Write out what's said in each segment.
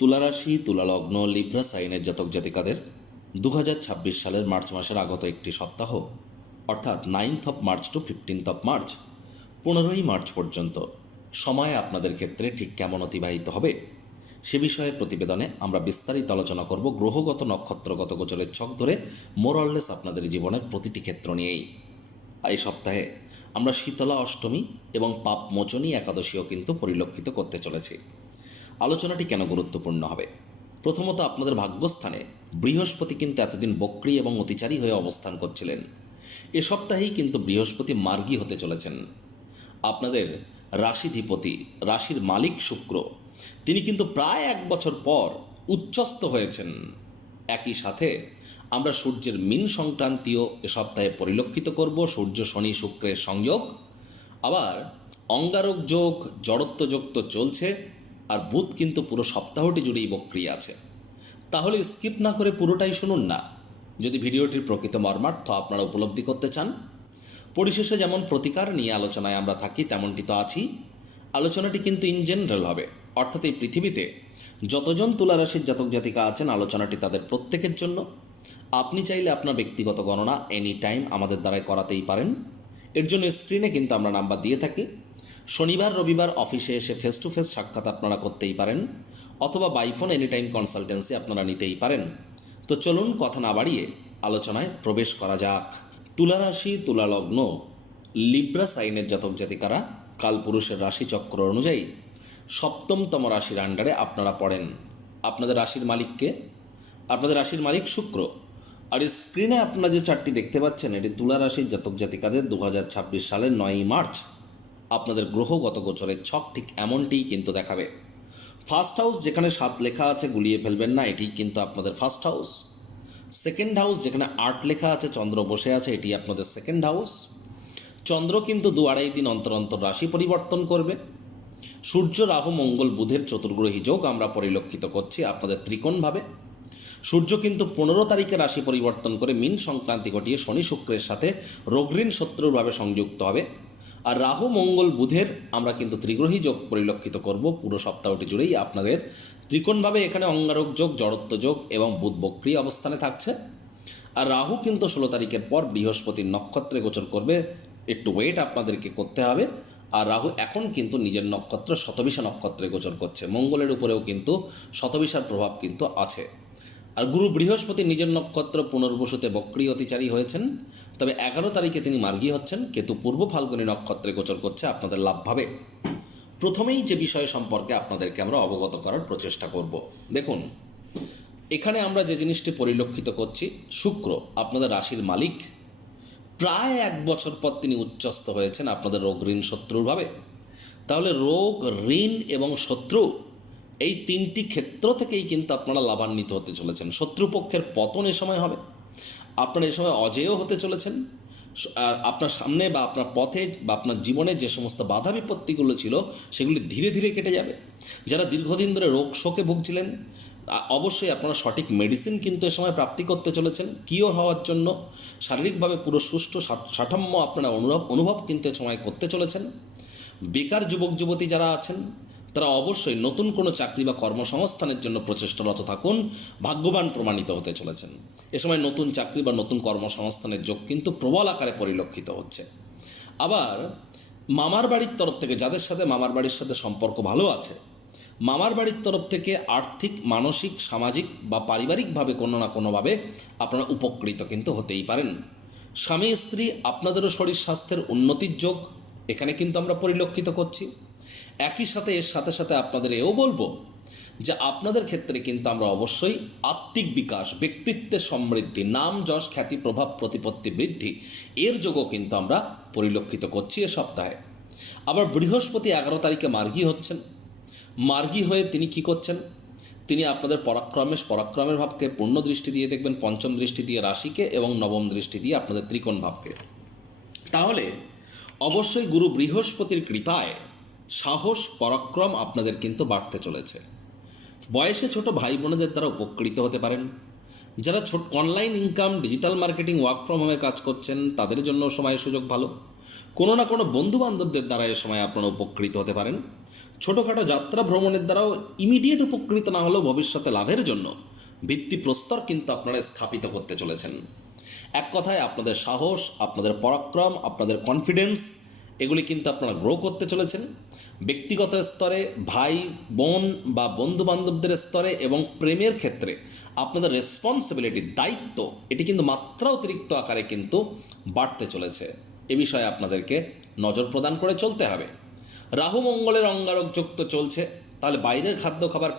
তুলা রাশি, তুলা লগ্ন, লিব্রা সাইনের জাতক জাতিকাদের 2026 সালের মার্চ মাসের আগত একটি সপ্তাহ অর্থাৎ 9th of March to 15th of March 15ই মার্চ পর্যন্ত সময় আপনাদের ক্ষেত্রে ঠিক কেমন অতিবাহিত হবে সে বিষয়ে প্রতিবেদনে আমরা বিস্তারিত আলোচনা করব গ্রহগত নক্ষত্রগত গোচরের ছক ধরে মোরললেস আপনাদের জীবনের প্রতিটি ক্ষেত্র নিয়েই। এই সপ্তাহে আমরা শীতলা অষ্টমী এবং পাপ মোচনী একাদশীও কিন্তু পরিলক্ষিত করতে চলেছি। আলোচনাটি কেন গুরুত্বপূর্ণ হবে? প্রথমত, আপনাদের ভাগ্যস্থানে বৃহস্পতি কিন্তু এতদিন বক্রী এবং অতিচারী হয়ে অবস্থান করছিলেন। এ সপ্তাহেই কিন্তু বৃহস্পতি মার্গী হতে চলেছেন। আপনাদের রাশিধিপতি, রাশির মালিক শুক্র, তিনি কিন্তু প্রায় 1 বছর পর উচ্চস্থ হয়েছেন। একই সাথে আমরা সূর্যের মীন সংক্রান্তিও এ সপ্তাহে পরিলক্ষিত করব। সূর্য শনি শুক্রের সংযোগ, আবার অঙ্গারক যোগ, জড়ত্ব যোগ তো চলছে, আর বুধ কিন্তু পুরো সপ্তাহটি জুড়েই বক্রী আছে। তাহলে স্কিপ না করে পুরোটাই শুনুন না, যদি ভিডিওটির প্রকৃত মর্মার্থ আপনারা উপলব্ধি করতে চান। পরিশেষে যেমন প্রতিকার নিয়ে আলোচনায় আমরা থাকি তেমনটি তো আছি। আলোচনাটি কিন্তু ইন জেনারেল হবে, অর্থাৎ এই পৃথিবীতে যতজন তুলা রাশির জাতক জাতিকা আছেন আলোচনাটি তাদের প্রত্যেকের জন্য। আপনি চাইলে আপনার ব্যক্তিগত গণনা এনি টাইম আমাদের দ্বারাই করাতেই পারেন। এর জন্য স্ক্রিনে কিন্তু আমরা নাম্বার দিয়ে থাকি। শনিবার রবিবার অফিসে এসে ফেস টু ফেস সাক্ষাৎ আপনারা করতেই পারেন, অথবা বাইফোন এনি টাইম কনসালটেন্সি আপনারা নিতেই পারেন। তো চলুন কথা না বাড়িয়ে আলোচনায় প্রবেশ করা যাক। তুলা রাশি, তুলা লগ্ন, লিব্রা সাইনের জাতক জাতিকারা কালপুরুষের রাশিচক্র অনুযায়ী সপ্তমতম রাশির আন্ডারে আপনারা পড়েন। আপনাদের রাশির মালিককে? আপনাদের রাশির মালিক শুক্র। আর স্ক্রিনে আপনারা যে চারটি দেখতে পাচ্ছেন এটি তুলা রাশির জাতক জাতিকাদের 2026 সালের 9ই মার্চ আপনাদের গ্রহগত গোচরের ছক ঠিক এমনটিই কিন্তু দেখাবে। ফার্স্ট হাউস যেখানে 7 লেখা আছে গুলিয়ে ফেলবেন না, এটি কিন্তু আপনাদের ফার্স্ট হাউস। সেকেন্ড হাউস যেখানে 8 লেখা আছে, চন্দ্র বসে আছে, এটি আপনাদের সেকেন্ড হাউস। চন্দ্র কিন্তু 2-2.5 দিন অন্তর অন্তর রাশি পরিবর্তন করবে। সূর্য রাহু মঙ্গল বুধের চতুর্গ্রহী যোগ আমরা পরিলক্ষিত করছি আপনাদের ত্রিকোণভাবে। সূর্য কিন্তু 15 তারিখে রাশি পরিবর্তন করে মীন সংক্রান্তি ঘটিয়ে শনি শুক্রের সাথে রোগঋণ শত্রুরভাবে সংযুক্ত হবে। আর রাহু মঙ্গল বুধের আমরা কিন্তু ত্রিগ্রহী যোগ পরিলক্ষিত করব পুরো সপ্তাহটি জুড়েই আপনাদের ত্রিকোণভাবে। এখানে অঙ্গারক যোগ, জড়ত্ব যোগ এবং বুধ বক্রী অবস্থানে থাকছে। আর রাহু কিন্তু 16 তারিখের পর বৃহস্পতির নক্ষত্রে গোচর করবে, একটু ওয়েট আপনাদেরকে করতে হবে। আর রাহু এখন কিন্তু নিজের নক্ষত্র শতবিশা নক্ষত্রে গোচর করছে। মঙ্গলের উপরেও কিন্তু শতবিশার প্রভাব কিন্তু আছে। আর গুরু বৃহস্পতি নিজের নক্ষত্র পুনর্বসুতে বক্রী অতিচারী হয়েছেন, তবে 11 তারিখে তিনি মার্গী হচ্ছেন। কেতু পূর্ব ফাল্গুনী নক্ষত্রে গোচর করছে আপনাদের লাভভাবে। প্রথমেই যে বিষয় সম্পর্কে আপনাদেরকে আমরা অবগত করার প্রচেষ্টা করব, দেখুন এখানে আমরা যে জিনিসটি পরিলক্ষিত করছি, শুক্র আপনাদের রাশির মালিক প্রায় 1 বছর পর তিনি উচ্চস্থ হয়েছেন আপনাদের রোগ ঋণ শত্রুরভাবে। তাহলে রোগ, ঋণ এবং শত্রু এই 3টি ক্ষেত্র থেকেই কিন্তু আপনারা লাভান্বিত হতে চলেছেন। শত্রুপক্ষের পতন এ সময় হবে, আপনারা এ সময় অজেয় হতে চলেছেন। আর আপনার সামনে বা আপনার পথে বা আপনার জীবনে যে সমস্ত বাধা বিপত্তিগুলো ছিল সেগুলি ধীরে ধীরে কেটে যাবে। যারা দীর্ঘদিন ধরে রোগ শোকে ভুগছিলেন অবশ্যই আপনারা সঠিক মেডিসিন কিন্তু এ সময় প্রাপ্তি করতে চলেছেন কিওর হওয়ার জন্য। শারীরিকভাবে পুরো সুষ্ঠু সাঠম্য আপনারা অনুভব কিন্তু এ সময় করতে চলেছেন। বেকার যুবক যুবতী যারা আছেন তারা অবশ্যই নতুন কোনো চাকরি বা কর্মসংস্থানের জন্য প্রচেষ্টারত থাকুন, ভাগ্যবান প্রমাণিত হতে চলেছেন। এ সময় নতুন চাকরি বা নতুন কর্মসংস্থানের যোগ কিন্তু প্রবল আকারে পরিলক্ষিত হচ্ছে। আবার মামার বাড়ির তরফ থেকে, যাদের সাথে মামার বাড়ির সাথে সম্পর্ক ভালো আছে, মামার বাড়ির তরফ থেকে আর্থিক, মানসিক, সামাজিক বা পারিবারিকভাবে কোনো না কোনোভাবে আপনারা উপকৃত কিন্তু হতেই পারেন। স্বামী স্ত্রী আপনাদেরও শরীর স্বাস্থ্যের উন্নতির যোগ এখানে কিন্তু আমরা পরিলক্ষিত করছি। একই সাথে এর সাথে সাথে আপনাদের এও বলবো যে আপনাদের ক্ষেত্রে কিন্তু আমরা অবশ্যই আত্মিক বিকাশ, ব্যক্তিত্বের সমৃদ্ধি, নাম যশ খ্যাতি প্রভাব প্রতিপত্তি বৃদ্ধি এর যোগও কিন্তু আমরা পরিলক্ষিত করছি এ সপ্তাহে। আবার বৃহস্পতি 11 তারিখে মার্গী হচ্ছেন। মার্গী হয়ে তিনি কি করছেন? তিনি আপনাদের পরাক্রমের ভাবকে পূর্ণ দৃষ্টি দিয়ে দেখবেন, পঞ্চম দৃষ্টি দিয়ে রাশিকে এবং নবম দৃষ্টি দিয়ে আপনাদের ত্রিকোণ ভাবকে। তাহলে অবশ্যই গুরু বৃহস্পতির কৃপায় সাহস পরাক্রম আপনাদের কিন্তু বাড়তে চলেছে। বয়সে ছোট ভাই বোনেদের দ্বারা উপকৃত হতে পারেন। যারা online income, digital marketing, work from হোমের কাজ করছেন তাদের জন্য সময় সুযোগ ভালো। কোনো না কোনো বন্ধু বান্ধবদের দ্বারা এ সময় আপনারা উপকৃত হতে পারেন। ছোটোখাটো যাত্রা ভ্রমণের দ্বারাও ইমিডিয়েট উপকৃত না হলেও ভবিষ্যতে লাভের জন্য ভিত্তিপ্রস্তর কিন্তু আপনারা স্থাপিত করতে চলেছেন। এক কথায় আপনাদের সাহস, আপনাদের পরাক্রম, আপনাদের কনফিডেন্স এগুলি কিন্তু আপনারা গ্রো করতে চলেছেন। ব্যক্তিগত স্তরে, ভাই বোন বা বন্ধু বান্ধবদের স্তরে এবং প্রেমের ক্ষেত্রে আপনাদের রেসপন্সিবিলিটি, দায়িত্ব, এটি কিন্তু মাত্রা অতিরিক্ত আকারে কিন্তু বাড়তে চলেছে। এ বিষয়ে আপনাদেরকে নজর প্রদান করে চলতে হবে। রাহু মঙ্গলের অঙ্গারক যুক্ত চলছে, তাহলে বাইরের খাদ্য খাবার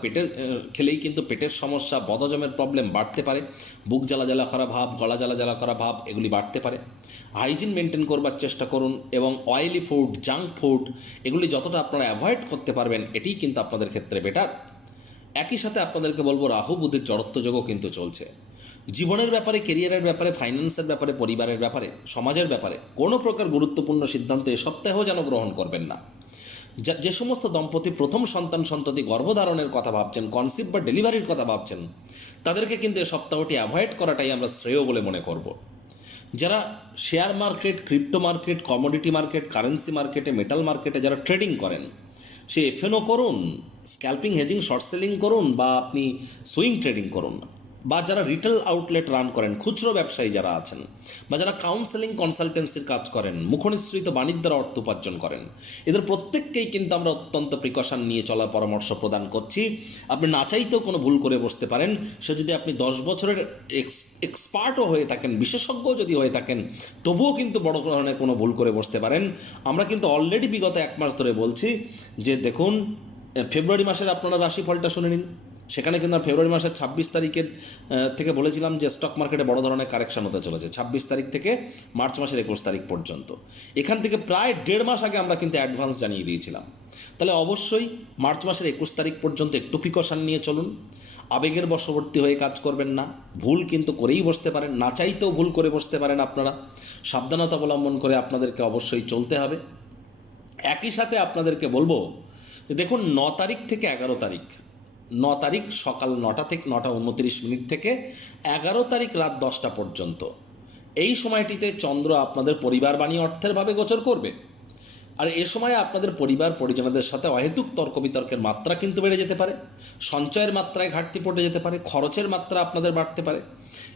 খেলেই কিন্তু পেটের সমস্যা, বদহজমের প্রবলেম বাড়তে পারে। বুক জ্বালা জ্বালা করা ভাব, গলা জ্বালা জ্বালা করা ভাব এগুলি বাড়তে পারে। হাইজিন মেনটেন করবার চেষ্টা করুন এবং অয়েলি ফুড, জাঙ্ক ফুড এগুলি যতটা আপনারা অ্যাভয়েড করতে পারবেন এটিই কিন্তু আপনাদের ক্ষেত্রে বেটার। একই সাথে আপনাদেরকে বলবো, রাহু বুধের জড়ত্বযোগও কিন্তু চলছে। জীবনের ব্যাপারে, কেরিয়ারের ব্যাপারে, ফাইন্যান্সের ব্যাপারে, পরিবারের ব্যাপারে, সমাজের ব্যাপারে কোনো প্রকার গুরুত্বপূর্ণ সিদ্ধান্ত এ সপ্তাহেও যেন গ্রহণ করবেন না। যে সমস্ত দম্পতি প্রথম সন্ততি গর্ভধারণের কথা ভাবছেন, কনসিভ বা ডেলিভারির কথা ভাবছেন, তাদেরকে কিন্তু এই সপ্তাহটি অ্যাভয়েড করাটাই আমরা শ্রেয় বলে মনে করব। যারা share market, crypto market, commodity market, currency মার্কেটে, মেটাল মার্কেটে যারা ট্রেডিং করেন, সে এফএনও করুন, স্ক্যাল্পিং, হেজিং, শর্ট সেলিং করুন বা আপনি সুইং ট্রেডিং করুন, বা যারা রিটেল আউটলেট রান করেন, খুচরো ব্যবসায়ী যারা আছেন, বা যারা কাউন্সেলিং কনসালটেন্সির কাজ করেন, মুখনিসৃত বাণিজ্য দ্বারা অর্থ উপার্জন করেন, এদের প্রত্যেককেই কিন্তু আমরা অত্যন্ত প্রিকশন নিয়ে চলার পরামর্শ প্রদান করছি। আপনি না চাইতেও কোনো ভুল করে বসতে পারেন। সে যদি আপনি 10 বছরের এক্সপার্টও হয়ে থাকেন, বিশেষজ্ঞও যদি হয়ে থাকেন, তবুও কিন্তু বড় ধরনের কোনো ভুল করে বসতে পারেন। আমরা কিন্তু অলরেডি বিগত 1 মাস ধরে বলছি যে দেখুন, ফেব্রুয়ারি মাসের আপনারা রাশিফলটা শুনে নিন। সেখানে কিন্তু ফেব্রুয়ারি মাসের 26 তারিখের থেকে বলেছিলাম যে স্টক মার্কেটে বড় ধরনের কারেকশন হতে চলেছে 26 তারিখ থেকে মার্চ মাসের 21 তারিখ পর্যন্ত। এখান থেকে প্রায় 1.5 মাস আগে আমরা কিন্তু অ্যাডভান্স জানিয়ে দিয়েছিলাম। তাহলে অবশ্যই মার্চ মাসের 21 তারিখ পর্যন্ত একটু প্রিকশন নিয়ে চলুন। আবেগের বশবর্তী হয়ে কাজ করবেন না। ভুল কিন্তু করেই বসতে পারেন, না চাইতেও ভুল করে বসতে পারেন আপনারা। সাবধানতা অবলম্বন করে আপনাদেরকে অবশ্যই চলতে হবে। একই সাথে আপনাদেরকে বলবো যে দেখুন, 9 তারিখ থেকে 11 তারিখ, 9 তারিখ সকাল 9টা থেকে 9:29 থেকে 11 তারিখ রাত 10টা পর্যন্ত এই সময়টিতে চন্দ্র আপনাদের পরিবার বাণী অর্থের ভাবে গোচর করবে। আর এ সময় আপনাদের পরিবার পরিজনদের সাথে অহেতুক তর্ক বিতর্কের মাত্রা কিন্তু বেড়ে যেতে পারে, সঞ্চয়ের মাত্রায় ঘাটতি পড়ে যেতে পারে, খরচের মাত্রা আপনাদের বাড়তে পারে।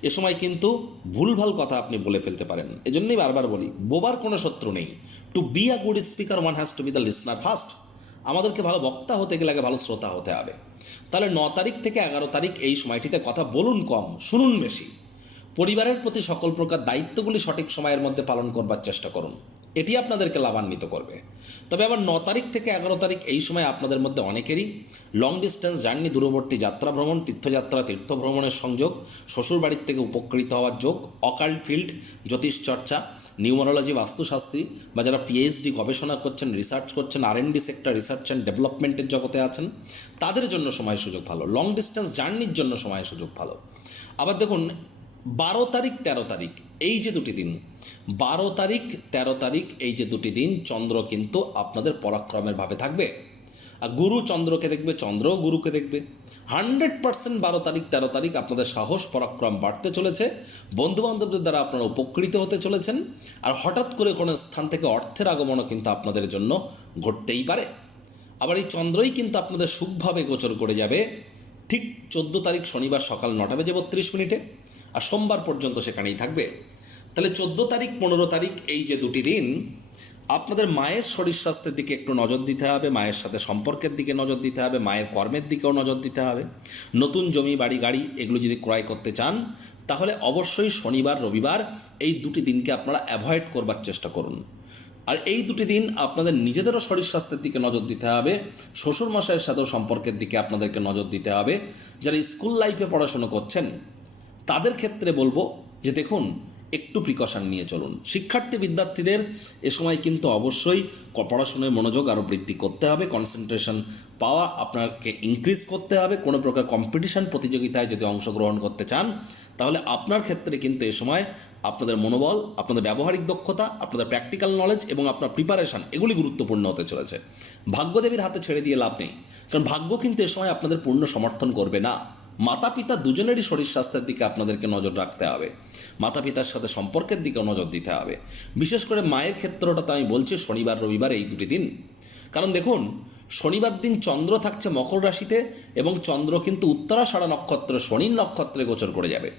এ সময় কিন্তু ভুলভাল কথা আপনি বলে ফেলতে পারেন। এজন্যই বারবার বলি, বোবার কোনো শত্রু নেই। To be a good speaker one has to be the listener first. আমাদেরকে ভালো বক্তা হতে গেলে আগে ভালো শ্রোতা হতে হবে। তাহলে 9 তারিখ থেকে 11 তারিখ এই সময়টিতে কথা বলুন কম, শুনুন বেশি। পরিবারের প্রতি সকল প্রকার দায়িত্বগুলি সঠিক সময়ের মধ্যে পালন করবার চেষ্টা করুন, এটি আপনাদেরকে লাভান্বিত করবে। তবে আবার 9 তারিখ থেকে 11 তারিখ এই সময় আপনাদের মধ্যে অনেকেরই লং ডিস্টেন্স জার্নি, দূরবর্তী যাত্রা ভ্রমণ, তীর্থযাত্রা, তীর্থ ভ্রমণের সংযোগ, শ্বশুর বাড়ির থেকে উপকৃত হওয়ার যোগ, অকাল্ট ফিল্ড, জ্যোতিষ চর্চা, নিউমারোলজি, বাস্তুশাস্ত্রী বা যারা পিএইচডি গবেষণা করছেন, রিসার্চ করছেন, R&D সেক্টর, রিসার্চ অ্যান্ড ডেভেলপমেন্টের জগতে আছেন, তাদের জন্য সময় সুযোগ ভালো। লং ডিস্টেন্স জার্নির জন্য সময় সুযোগ ভালো। আবার দেখুন, 12 তারিখ 13 তারিখ এই যে দুটি দিন, 12 তারিখ 13 তারিখ এই যে দুটি দিন চন্দ্র কিন্তু আপনাদের পরাক্রমের ভাবে থাকবে। আর গুরু চন্দ্রকে দেখবে, চন্দ্রও গুরুকে দেখবে। 100% 12 তারিখ 13 তারিখ আপনাদের সাহস পরাক্রম বাড়তে চলেছে। বন্ধুবান্ধবদের দ্বারা আপনারা উপকৃত হতে চলেছেন। আর হঠাৎ করে কোনো স্থান থেকে অর্থের আগমনও কিন্তু আপনাদের জন্য ঘটতেই পারে। আবার এই চন্দ্রই কিন্তু আপনাদের সুখভাবে গোচর করে যাবে ঠিক 14 তারিখ শনিবার সকাল 9:32 আর সোমবার পর্যন্ত সেখানেই থাকবে। তাহলে 14 তারিখ 15 তারিখ এই যে দুটি দিন আপনাদের মায়ের শরীর স্বাস্থ্যের দিকে একটু নজর দিতে হবে, মায়ের সাথে সম্পর্কের দিকে নজর দিতে হবে, মায়ের কর্মের দিকেও নজর দিতে হবে। নতুন জমি, বাড়ি, গাড়ি এগুলো যদি ক্রয় করতে চান তাহলে অবশ্যই শনিবার রবিবার এই দুটি দিনকে আপনারা অ্যাভয়েড করবার চেষ্টা করুন। আর এই দুটি দিন আপনাদের নিজেদেরও শরীর স্বাস্থ্যের দিকে নজর দিতে হবে, শ্বশুরমশাইয়ের সাথেও সম্পর্কের দিকে আপনাদেরকে নজর দিতে হবে। যারা স্কুল লাইফে পড়াশুনো করছেন তাদের ক্ষেত্রে বলবো যে দেখুন, একটু প্রিকশন নিয়ে চলুন। শিক্ষার্থী বিদ্যার্থীদের এ সময় কিন্তু অবশ্যই পড়াশোনায় মনোযোগ আরও বৃদ্ধি করতে হবে, কনসেন্ট্রেশন পাওয়া আপনাকে ইনক্রিজ করতে হবে। কোনো প্রকার কম্পিটিশন প্রতিযোগিতায় যদি অংশগ্রহণ করতে চান তাহলে আপনার ক্ষেত্রে কিন্তু এ সময় আপনাদের মনোবল, আপনাদের ব্যবহারিক দক্ষতা, আপনাদের প্র্যাকটিক্যাল নলেজ এবং আপনার প্রিপারেশান এগুলি গুরুত্বপূর্ণ হতে চলেছে। ভাগ্যদেবীর হাতে ছেড়ে দিয়ে লাভ নেই, কারণ ভাগ্য কিন্তু এ সময় আপনাদের পূর্ণ সমর্থন করবে না। মাতা পিতা দুজনেরই শরীর স্বাস্থ্যের দিকে আপনাদেরকে নজর রাখতে হবে, মাতা পিতার সাথে সম্পর্কের দিকেও নজর দিতে হবে। বিশেষ করে মায়ের ক্ষেত্রটা তো আমি বলছি শনিবার রবিবার এই দুটি দিন। কারণ দেখুন, শনিবার দিন চন্দ্র থাকছে মকর রাশিতে এবং চন্দ্র কিন্তু উত্তরাষাঢ়া নক্ষত্র শনির নক্ষত্রে গোচর করে যাবে।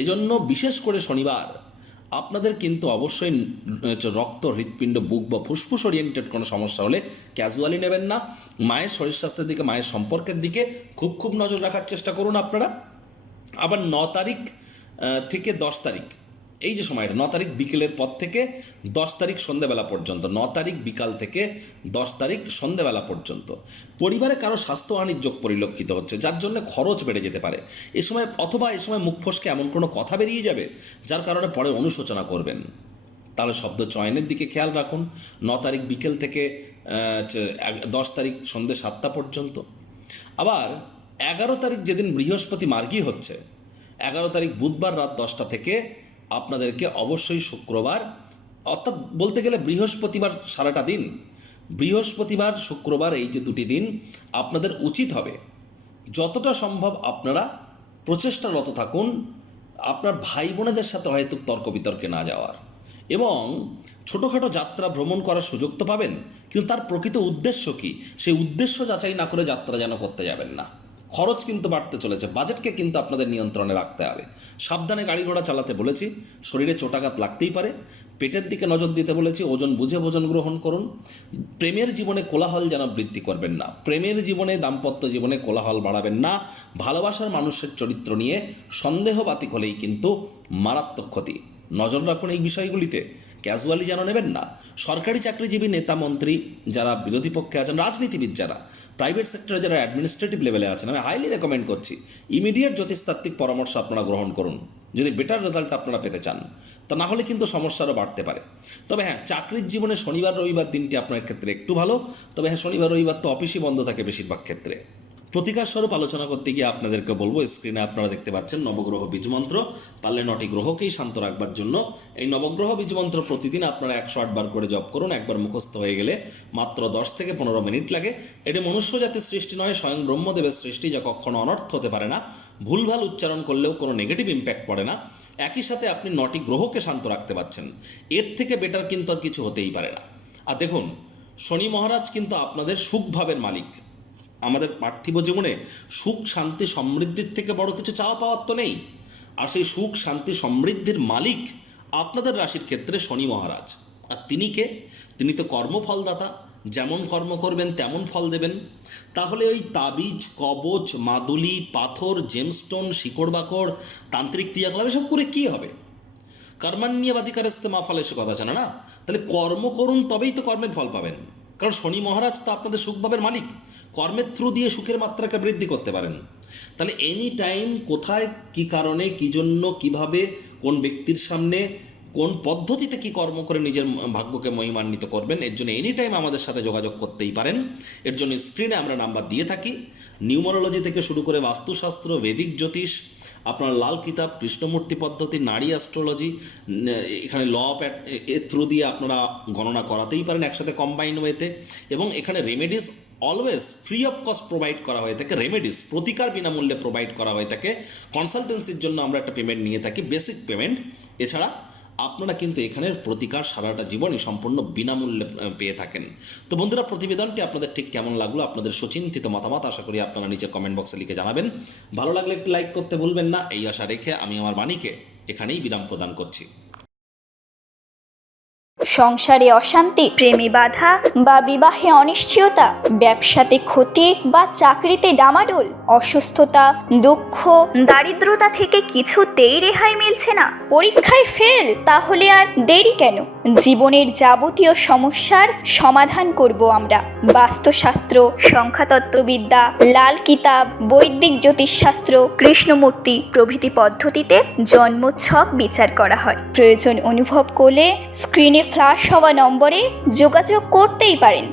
এজন্য বিশেষ করে শনিবার আপনাদের কিন্তু অবশ্যই রক্ত, হৃৎপিণ্ড, বুক বা ফুসফুস ওরিয়েন্টেড কোনো সমস্যা হলে ক্যাজুয়ালি নেবেন না। মায়ের শরীর স্বাস্থ্যের দিকে, মায়ের সম্পর্কের দিকে খুব নজর রাখার চেষ্টা করুন আপনারা। আবার 9 তারিখ থেকে 10 তারিখ এই যে সময়টা, 9 তারিখ বিকেলের পর থেকে 10 তারিখ সন্ধ্যেবেলা পর্যন্ত, 9 তারিখ বিকাল থেকে 10 তারিখ সন্ধ্যেবেলা পর্যন্ত পরিবারে কারো স্বাস্থ্যহানির যোগ পরিলক্ষিত হচ্ছে, যার জন্য খরচ বেড়ে যেতে পারে এ সময়, অথবা এ সময় মুখ ফসকে এমন কোনো কথা বেরিয়ে যাবে যার কারণে পরে অনুশোচনা করবেন। তাহলে শব্দ চয়নের দিকে খেয়াল রাখুন। 9 তারিখ বিকেল থেকে 10 তারিখ সন্ধ্যে 7টা পর্যন্ত। আবার 11 তারিখ যেদিন বৃহস্পতি মার্গী হচ্ছে, 11 তারিখ বুধবার রাত 10টা থেকে আপনাদেরকে অবশ্যই শুক্রবার, অর্থাৎ বলতে গেলে বৃহস্পতিবার সারাটা দিন, বৃহস্পতিবার শুক্রবার এই যে 2টি দিন আপনাদের উচিত হবে যতটা সম্ভব আপনারা প্রচেষ্টারত থাকুন আপনার ভাই বোনেদের সাথে হয়তো তর্ক বিতর্কে না যাওয়ার, এবং ছোটোখাটো যাত্রা ভ্রমণ করার সুযোগ তো পাবেন, কিন্তু তার প্রকৃত উদ্দেশ্য কী সেই উদ্দেশ্য যাচাই না করে যাত্রা যেন করতে যাবেন না। খরচ কিন্তু বাড়তে চলেছে, বাজেটকে কিন্তু আপনাদের নিয়ন্ত্রণে রাখতে হবে। সাবধানে গাড়ি ঘোড়া চালাতে বলেছি, শরীরে চোটাঘাত লাগতেই পারে। পেটের দিকে নজর দিতে বলেছি, ওজন বুঝে ভোজন গ্রহণ করুন। প্রেমের জীবনে কোলাহল যেন বৃদ্ধি করবেন না, প্রেমের জীবনে, দাম্পত্য জীবনে কোলাহল বাড়াবেন না। ভালোবাসার মানুষের চরিত্র নিয়ে সন্দেহবাতিক হলেই কিন্তু মারাত্মক ক্ষতি। নজর রাখুন এই বিষয়গুলিতে, ক্যাজুয়ালি যেন নেবেন না। সরকারি চাকরিজীবী, নেতা মন্ত্রী যারা বিরোধী পক্ষে আছেন, রাজনীতিবিদ যারা, প্রাইভেট সেক্টরে যারা অ্যাডমিনিস্ট্রেটিভ লেভেলে আছেন, আমি হাইলি রেকমেন্ড করছি ইমিডিয়েট জ্যোতিষতাত্ত্বিক পরামর্শ আপনারা গ্রহণ করুন যদি বেটার রেজাল্ট আপনারা পেতে চান। তা না হলে কিন্তু সমস্যারও বাড়তে পারে। তবে হ্যাঁ, চাকরির জীবনে শনিবার রবিবার দিনটি আপনার ক্ষেত্রে একটু ভালো। তবে হ্যাঁ, শনিবার রবিবার তো অফিসই বন্ধ থাকে বেশিরভাগ ক্ষেত্রে। প্রতিকার স্বরূপ আলোচনা করতে গিয়ে আপনাদেরকে বলবো, স্ক্রিনে আপনারা দেখতে পাচ্ছেন নবগ্রহ বীজমন্ত্র। পারলে 9টি গ্রহকেই শান্ত রাখবার জন্য এই নবগ্রহ বীজমন্ত্র প্রতিদিন আপনারা 108 বার করে জপ করুন। একবার মুখস্থ হয়ে গেলে মাত্র 10 থেকে 15 মিনিট লাগে। এটি মনুষ্য জাতির সৃষ্টি নয়, স্বয়ং ব্রহ্মদেবের সৃষ্টি, যা কখনো অনর্থ হতে পারে না। ভুলভাল উচ্চারণ করলেও কোনো নেগেটিভ ইম্প্যাক্ট পড়ে না। একই সাথে আপনি 9টি গ্রহকে শান্ত রাখতে পারছেন, এর থেকে বেটার কিন্তু আর কিছু হতেই পারে না। আর দেখুন, শনি মহারাজ কিন্তু আপনাদের সুখভাবের মালিক। আমাদের পার্থিব জীবনে সুখ, শান্তি, সমৃদ্ধির থেকে বড় কিছু চাওয়া পাওয়ার তো নেই। আর সেই সুখ, শান্তি, সমৃদ্ধির মালিক আপনাদের রাশির ক্ষেত্রে শনি মহারাজ। আর তিনি কে? তিনি তো কর্মফলদাতা, যেমন কর্ম করবেন তেমন ফল দেবেন। তাহলে ওই তাবিজ, কবচ, মাদুলি, পাথর, জেমস্টোন, শিকড় বাকড়, তান্ত্রিক ক্রিয়াকলাপ এসব করে কী হবে? কর্মাণ্যবাধিকারস্তে মা ফলে সে কথা জানে না। তাহলে কর্ম করুন, তবেই তো কর্মের ফল পাবেন। কারণ শনি মহারাজ তো আপনাদের সুখভাবের মালিক, কর্মের থ্রু দিয়ে সুখের মাত্রাকে বৃদ্ধি করতে পারেন। তাহলে এনি টাইম কোথায়, কি কারণে, কী জন্য, কিভাবে, কোন ব্যক্তির সামনে, কোন পদ্ধতিতে কি কর্ম করে নিজের ভাগ্যকে মহিমান্বিত করবেন, এর জন্য এনি টাইম আমাদের সাথে যোগাযোগ করতেই পারেন। এর জন্য স্ক্রিনে আমরা নাম্বার দিয়ে থাকি। নিউমারোলজি থেকে শুরু করে বাস্তুশাস্ত্র, বেদিক জ্যোতিষ, আপনার লাল কিতাব, কৃষ্ণমূর্তি পদ্ধতি, নারী অ্যাস্ট্রোলজি, এখানে ল অফ এর থ্রু দিয়ে আপনারা গণনা করাতেই পারেন একসাথে কম্বাইন ওয়েতে। এবং এখানে remedies always free of cost provide করা হয়ে থাকে। রেমেডিস প্রতিকার বিনামূল্যে প্রোভাইড করা হয়ে থাকে। কনসালটেন্সির জন্য আমরা একটা পেমেন্ট নিয়ে থাকি, বেসিক পেমেন্ট। এছাড়া আপনারা কিন্তু এখানে প্রতিকার সারাটা জীবনই সম্পূর্ণ বিনামূল্যে পেয়ে থাকেন। তো বন্ধুরা, প্রতিবেদনটি আপনাদের ঠিক কেমন লাগলো, আপনাদের সুচিন্তিত মতামত আশা করি আপনারা নিচের কমেন্ট বক্সে লিখে জানাবেন। ভালো লাগলে একটি লাইক করতে ভুলবেন না। এই আশা রেখে আমি আমার বাণীকে এখানেই বিরাম প্রদান করছি। সংসারে অশান্তি, প্রেমে বাধা বা বিবাহে অনিশ্চয়তা, ব্যবসাতে ক্ষতি বা চাকরিতে ডামাডোল, অসুস্থতা, দুঃখ, দারিদ্রতা থেকে কিছুতেই রেহাই মিলছে না, পরীক্ষায় ফেল, তাহলে আর দেরি কেন? জীবনের যাবতীয় সমস্যার সমাধান করব আমরা। বাস্তুশাস্ত্র, সংখ্যাতত্ত্ববিদ্যা, লাল কিতাব, বৈদিক জ্যোতিষশাস্ত্র, কৃষ্ণমূর্তি প্রভৃতি পদ্ধতিতে জন্মছক বিচার করা হয়। প্রয়োজন অনুভব করলে স্ক্রিনে ফ্ল্যাশ হওয়া নম্বরে যোগাযোগ করতেই পারেন।